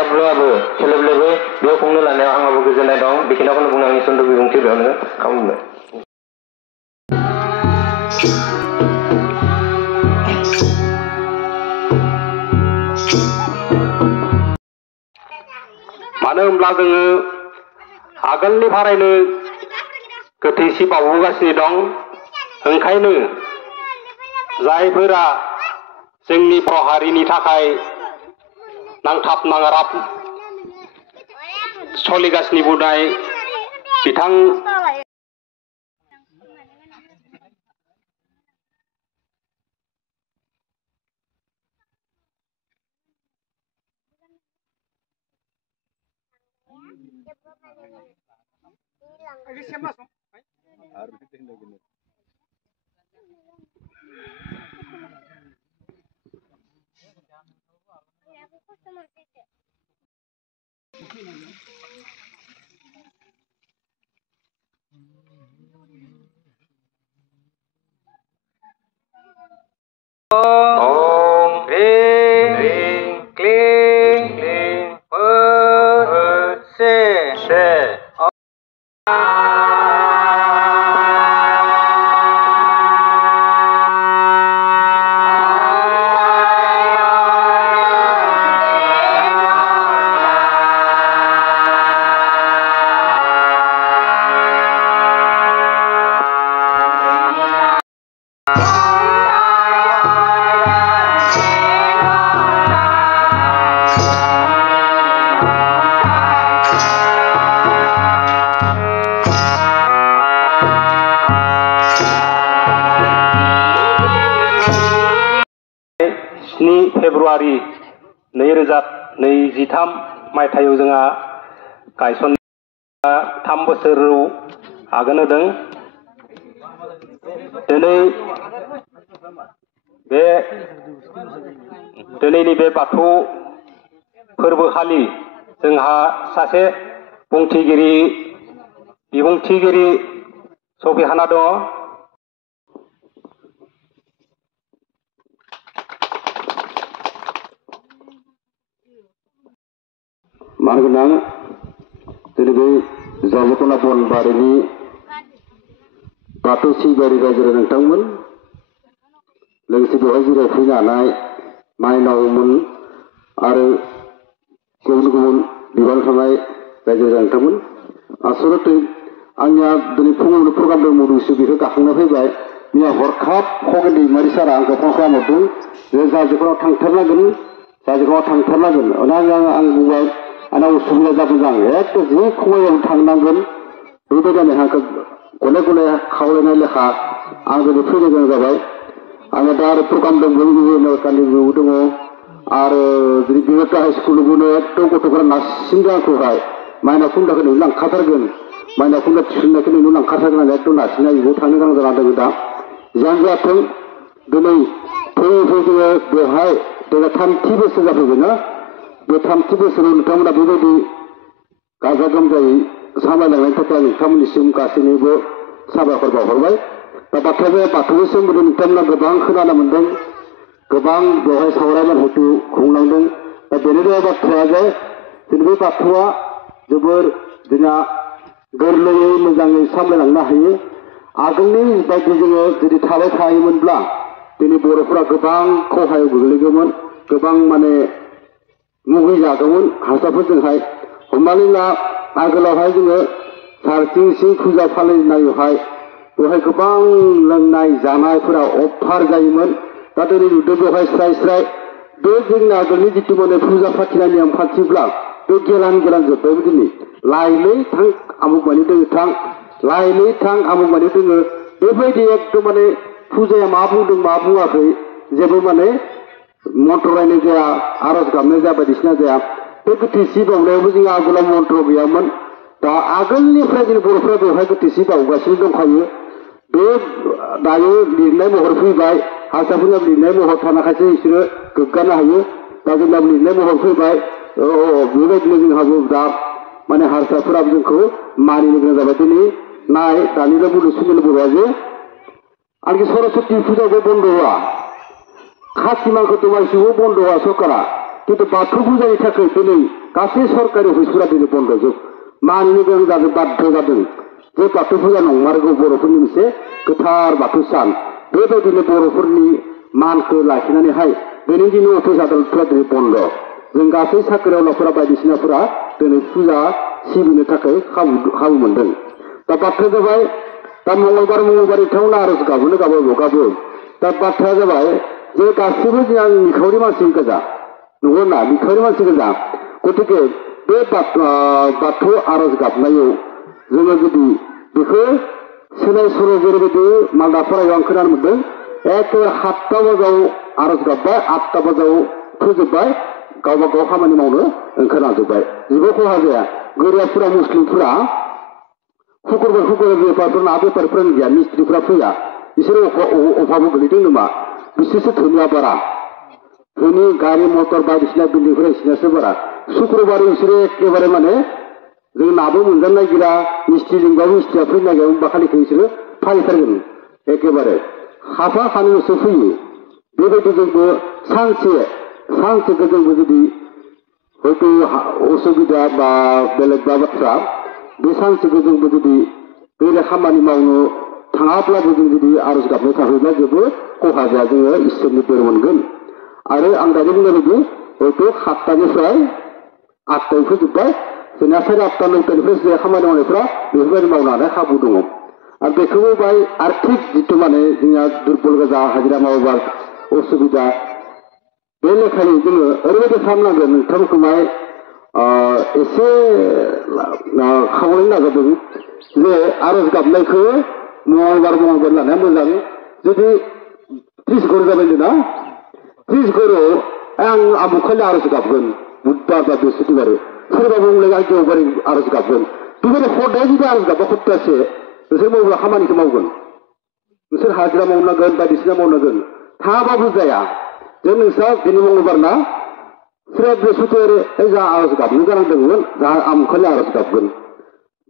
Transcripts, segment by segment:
जाब्लाबो खेलेब्लाबो बेयाव खुंनो लानायाव आंहाबो गोजोननाय दं बेखिनिखौनो बुंनो आंनि सुंद' बिबुंथि बेयावनो खालामबाय मानो होनब्ला जोङो आगोलनि भारायनो गोथैसि बावबोगासिनो दं ओंखायनो जायफोरा जोंनि बर' हारिनि थाखाय नांथाब नांराब सोलिगासिनो बुनाय बिथां Om Ring Kling Put Se February 2023 मायथाइयाव जोंहा गायसननाया 3 बोसोराव आगान होदों दिनैनि बे बाथौ फोरबोखालि जोंहा सासे बिबुंथिगिरि सफैखाना दङ मानगोनां दिनै बे जावखना बनबारिनि बाथौ सिबियारि रायजो नोंथांमोन लोगोसे बेवहाय जिरायफैनाय माइनावमोन आरो गुबुन गुबुन बिबान थानाय रायजो नोंथांमोन आसलते आंनिया दिनै फुङावनो प्रग्राम दंमोन बेखौ गाखांना फैबाय मैया हरखाब खगेन दैमारि सारा आंखौ फन खालामहरदों जे जाजोफोराव थांथारनांगोन आं बुंबाय आंना उसुबिदा जादों आं एकदम जि खमायाव थांनांगोन बेबायदिनो आंखौ गले गले खावलायनाय लेखा आं दिनै फैनो गोनां जाबाय आङो दा आरो प्रग्राम दंमोन कालिबो दङ आरो दिनै बिरता हाइ स्कुलावबो एकदम गथ'फोरा नारसिनदों आंखौहाय माइना खुन्दाखौ नुनो लांखाथारगोन माइना खुन्दा थिसननायखौ नुनो लांखाथारगोन होननानै एकदम नारसिननाय बेयाव थांनो गोनां जाना दङ दा जियानो जाथों दिनै फैयै जोङो बेवहाय जोङो 3थि बोसोर जाफैबाय ना बे 3थि बोसोराव नोंथांमोना बेबायदि गाजा गोमजायै सामलायलांनायनि थाखाय आं नोंथांमोननिसिम गासैनोबो साबायखर बावहरबाय दा बाथौनि सोमोन्दै नोंथांमोना गोबां खोनानो मोन्दों गोबां बेवहाय सावरायमेल हयथ' खुंलांदों दा बेनिनो बाथ्राया जे दिनै बे बाथौआ जोबोर जोंहा गोरलैयै मोजाङै सामलायलांनो हायो आगोलनि बायदि जोङो जुदि थाबाय थायोमोनब्ला दिनै बर'फोरा गोबां खहायाव गोग्लैगौमोन गोबां माने मुगैजागौमोन हारसाफोरजोंहाय हमनानै ला आगोलावहाय जोङो सारथिं फुजा फालिनायावहाय बेवहाय गोबां लोंनाय जानायफोरा अफार जायोमोन दा दिनै नुदों बेवहाय स्राय बे जोंनि आगोलनि जितु माने फुजा फाथिनाय नेम खान्थिब्ला बे गेलान जोब्बायबो दिनै लायनै थां आमुक मानि दोङो थां लायनै थां आमुक मानि दोङो बेबायदि एकदम माने फुजाया मा बुंदों मा बुङाखै जेबो माने मन्त्र रायनाय जाया आरज गाबनाय जाया बायदिसिना जाया बे गोथैसि बावनायावबो जोंहा आगोलाव मन्त्र गैयामोन दा आगोलनिफ्राय जोंनि बर'फ्रा बेवहाय गोथैसि बावगासिनो दंखायो बे दायो लिरनाय महर फैबाय हारसाफोरना लिरनाय महर थानायखायसो बिसोरो गोग्गानो हायो दा जोंना लिरनाय महर फैबाय बेबायदिनो जोंहाबो दा माने हारसाफोराबो जोंखौ मानिनो गोनां जाबाय दिनै नाय दानिल' बुंनो सुनिल बर'आ जे आंखि सरस्वती फुजाखौ बन्द होआ खाथि मांखो दमासिखौ बन्द होआ सरकारा কিন্তু बाथौ फुजानि थाखाय दिनै गासै सरकारि अफिसफोरा दिनै बन्द जोब मानिनो गोनां जादों बाध्य जादों जे बाथौ फुजा नंमारगौ बर'फोरनि मोनसे गोथार बाथौ सान बेबायदिनो बर'फोरनि मानखौ लाखिनानैहाय दिनै दिनै अफिस आदालतफोरा दिनै बन्द जों गासै साख्रिआवलाफोरा बायदिसिनाफोरा दिनै फुजा सिबिनो थाखाय खाबु मोनदों दा बाथ्राया जाबाय दा मंगलबार बिथांमोना आर'ज गाबो दा बाथ्राया जाबाय जे गासैबो जों निखावरि मानसि गोजा नंगौ ना निखावरि मानसि गोजा गतिके बे बाथौ आर'ज गाबनायाव जोङो जुदि बेखौ सोलाय सोल' जेरैबायदि मालदाफोराव आं खोनानो मोन्दों एखे 7टा बाजाव आर'ज गाबबाय 8टा बाजाव फोजोबबाय गावबा गाव खामानि मावनो ओंखारलांजोबबाय जेबो खहा जाया गोरिबफोरा मुस्लिमफोरा शुक्रबार ना बेफारफोरानो गैया मिस्ट्रिफोरा फैया बिसोरो अभाबाव गोलैदों नामा बिसोरसो धोनिया बारा धोनि गारि मटर बायदिसिना बिल्डिंफोरा बिसोरनासो बारा शुक्रबार बिसोरो एखेबारे माने जों नाबो मोनजानो नागिरा मिस्ट्रि लिंबाबो मिस्ट्रिया फैनो नागिरा होनबा खालिखौ बिसोरो फालिथारगोन एखेबारे खाफा खानैल'सो फैयो बेबायदि जोंबो सानसेखौ जोंबो जुदि हयथ' असुबिदा बा बेलेग बाथ्रा बे सानसेखौ जोंबो जुदि बेलेग खामानि मावनो थाङाब्लाबो जों जुदि आर'ज गाबनो थाहैब्ला जेबो खहा जाया जोङो इसोरनि बोर मोनगोन आरो आं दानि बुंनाय बायदि हयथ' 7टानिफ्राय 8टायाव फोजोबबाय जोंना 8:30 9टानिफ्राय जे खामानि मावनायफ्रा बेफोरबायदि मावनो हानाय खाबु दङ आरो बेखौबो बाय आर्थिक जिथु माने जोंहा दुर्बल गोजा हाजिरा मावोबा असुबिदा बे लेखायै जोङो ओरैबायदि खालामनांगोन नोंथांमोनखौहाय एसे खावलायनो नाजादों जे आर'ज गाबनायखौ मंगलबार लानाया मोजां जुदि 30 घर जाबाय ना 30 घराव आं आमुखालि आर'ज गाबगोन बुधबार बा बृहस्पतिबार सोरबा बुंलाय आं देवबारै आर'ज गाबगोन बेबायदि हदाय जुदि आर'ज गाबा सप्तासे नोंसोर मावग्रा खामानिखौ मावगोन नोंसोर हाजिरा मावनांगोन बायदिसिना मावनांगोन थाङाबाबो जाया जे नोंस्रा दिनै मंगलबार ना सोरबा बृहस्पतिबार जा आर'ज गाबनो गोनां दंमोन जा आमुखालि आर'ज गाबगोन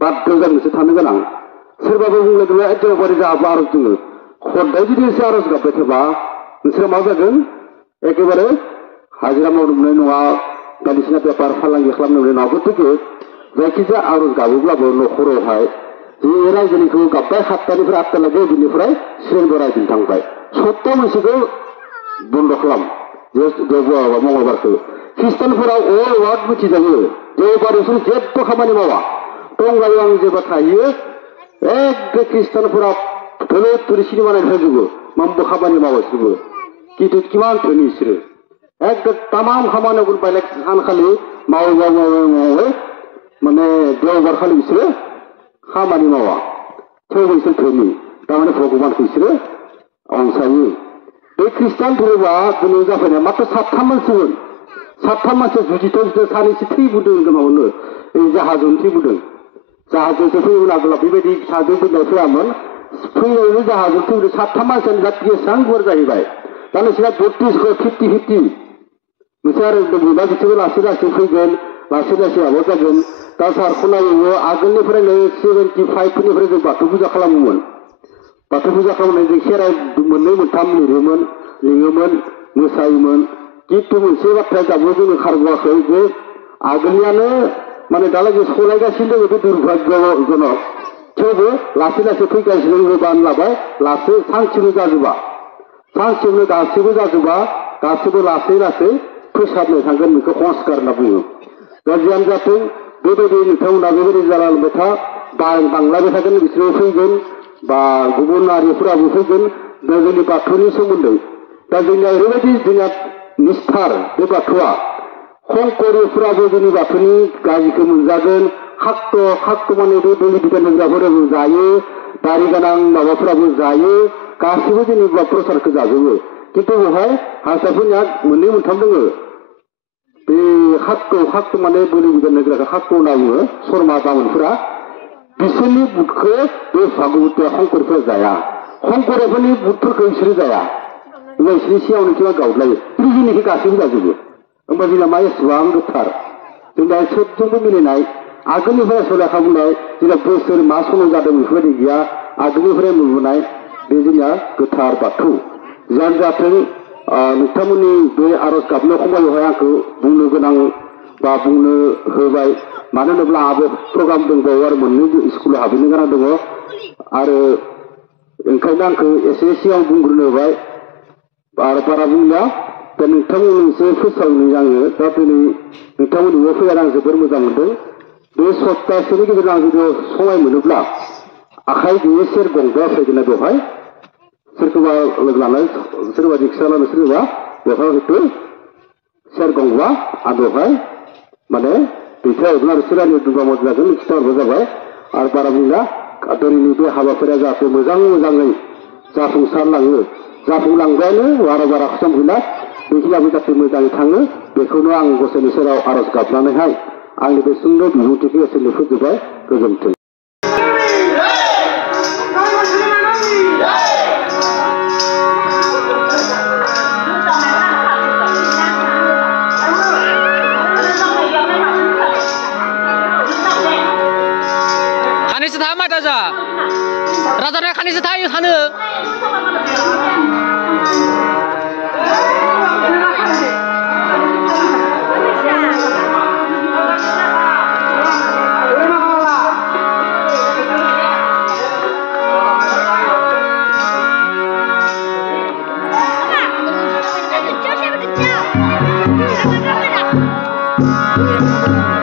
बाध्य जानो नोंसोर थानो गोनां सोरबाबो बुंलायदों देवबारै जाहाबो आर'ज दङ हदाय जुदि एसे आर'ज गाबबाय थाबा नोंसोरा मा जागोन एखेबारे हाजिरा मावनो मोननाय नङा बायदिसिना बेफार फालांगि खालामनो मोननाय नङा गतिके जायखिजाया आर'ज गाबोब्लाबो न'खरावहाय जे रायजोनिखौ गाबबाय 7टानिफ्राय 8टालागै बिनिफ्राय सिरेनबो रायजोनि थांबाय सप्ता मोनसेखौ बन्द खालाम मंगलबारखौ ख्रिस्टानफोरा अल वार्ड मिथिजायो देवबार बिसोर जेबो खामानि मावा टंलायाव आं जेब्ला थाहैयो एखे ख्रिस्टानफोरा थोलो थोरि सिनेमा नायफैजोबो मानबो खामानि मावो बिसोरबो किन्तु किमान धोनि बिसोरो एकदम तामाम खामानियाव बेलेग सानखालि मावै माने देवबार खालि बिसोरो खामानि मावा थेवबो बिसोर धोनि थारमाने भगबानखौ बिसोरो अनसायो बे ख्रिस्टान धोरोमा दिनै जाफैनाया माथ्र 7 मानसिमोन 7 मानसि जुजिथ' सानैसो थैबोदों गोमावनो जाहाजजों थैबोदों जाहाजजोंसो फैयोमोन आगोलाव बेबायदि साजों फैनाय फैयामोन फैनायनि जाहाजजों थैबोदों 7 मानसियानो जात बेसेबां गुवार जाहैबाय दा नोंसोरा 32 50 मोनसे आरो बबेबा बिथिंबो लासै लासै फैगोन लासै लासै माबा जागोन दा सारखौ नायोबो आगोलनिफ्रायनो 75 जों बाथौ फुजा खालामोमोन बाथौ फुजा खालामनाय जों खेराइ 2 3 लिङोमोन मोसायोमोन किन्तु मोनसे बाथ्राया दाबो जोङो खारग'वाखै जे आगोलनियानो माने दालागै सलायगासिनो दङ बे दुर्भाग्यजनक थेवबो लासै लासै फैगासिनो गोबां लाबाय लासै सानसेनो गासैबो जाजोबा गासैबो लासै लासै फोसाबनो थांगोन बेखौ संस्कार होनना बुङो दा जियानो जाथों बेबायदि नोंथांमोना बेबायदि जालांबाय था बांलायबाय थागोन बिसोरो फैगोन बा गुबुन हारिफोराबो फैगोन दा जोंनि बाथौनि सोमोन्दै दा जोंनिया ओरैबायदि जोंनिया निस्थार बे बाथौआ खंकरिफोराबो जोंनि बाथौनि गाजिखौ मोनजागोन खाक्त माने बे बोलि बिधान होग्राफोराबो जायो दारि गोनां माबाफोराबो जायो गासैबो जोंनि प्रसादखौ जाजोबो किन्तु बेवहाय हारसाफोरनिया 2 3 दङ बे खाक्त माने बोलि बिधान होग्राखौ खाक्त होनना बुङो शर्मा बामोनफोरा बिसोरनि बुटखौ बे भागवतया खंकरफोरा जाया खंकरफोरनि बुटफोरखौ बिसोरो जाया बिसोरनि सिगाङावनो किबा गावद्लायो जोंनिखौ गासैबो जाजोबो होमबा जोंना मा एसेबां गोथार जोंना सोबजोंबो मिलायनाय आगोलनिफ्राय सोलाखा बुंनाय जोंना बोसोर मा समाव जादों बेफोरबायदि गैया आगोलनिफ्राय नुबोनाय बे जोंना गोथार बाथौ जियानो जाथों नोंथांमोननि बे आर'ज गाबनाय समायावहाय आंखौ बुंनो गोनां बा बुंनो होबाय मानो होनोब्ला आंहाबो प्रग्राम दंबावो आरो मोननै स्कुलाव हाबहैनो गोनां दङ आरो ओंखायनो आंखौ एसे सिगां बुंग्रोनो होबाय आरो बारा बुंला दा नोंथांमोननि एसे फोसावनो आङो दा दिनै नोंथांमोननिबो फैनानै आं जोबोर मोजां मोनदों बे सप्तासेनि गेजेराव आं जुदि समाय मोनोब्ला आखाइ गैयै सेर गंबा फैगोन बेवहाय सोरखौबा लोगो लानानै सोरबा रिक्सा लानो सोरबा बेवहाय हयथ' सेर गंबा आं बेवहाय माने दैथायहरगोन आरो सोरानि दुर्गा मन्दिर जागोन खिथाहरबा जाबाय आरो बारा बुंला दिनैनि बे हाबाफारिया जाहाथे मोजाङै जाफुंसारलाङो जाफुंलांबायानो बारा सम गैला बेखिनियाबो जाहाथे मोजाङै थाङो बेखौनो आं गसाइनि सेराव आर'ज गाबनानैहाय आंनि बे सुंद' बिबुंथिखौ एसेनो फोजोबबाय गोजोन्थों खानैसो था माइ राजा राजानो खानैसो थायो खानो Thank you.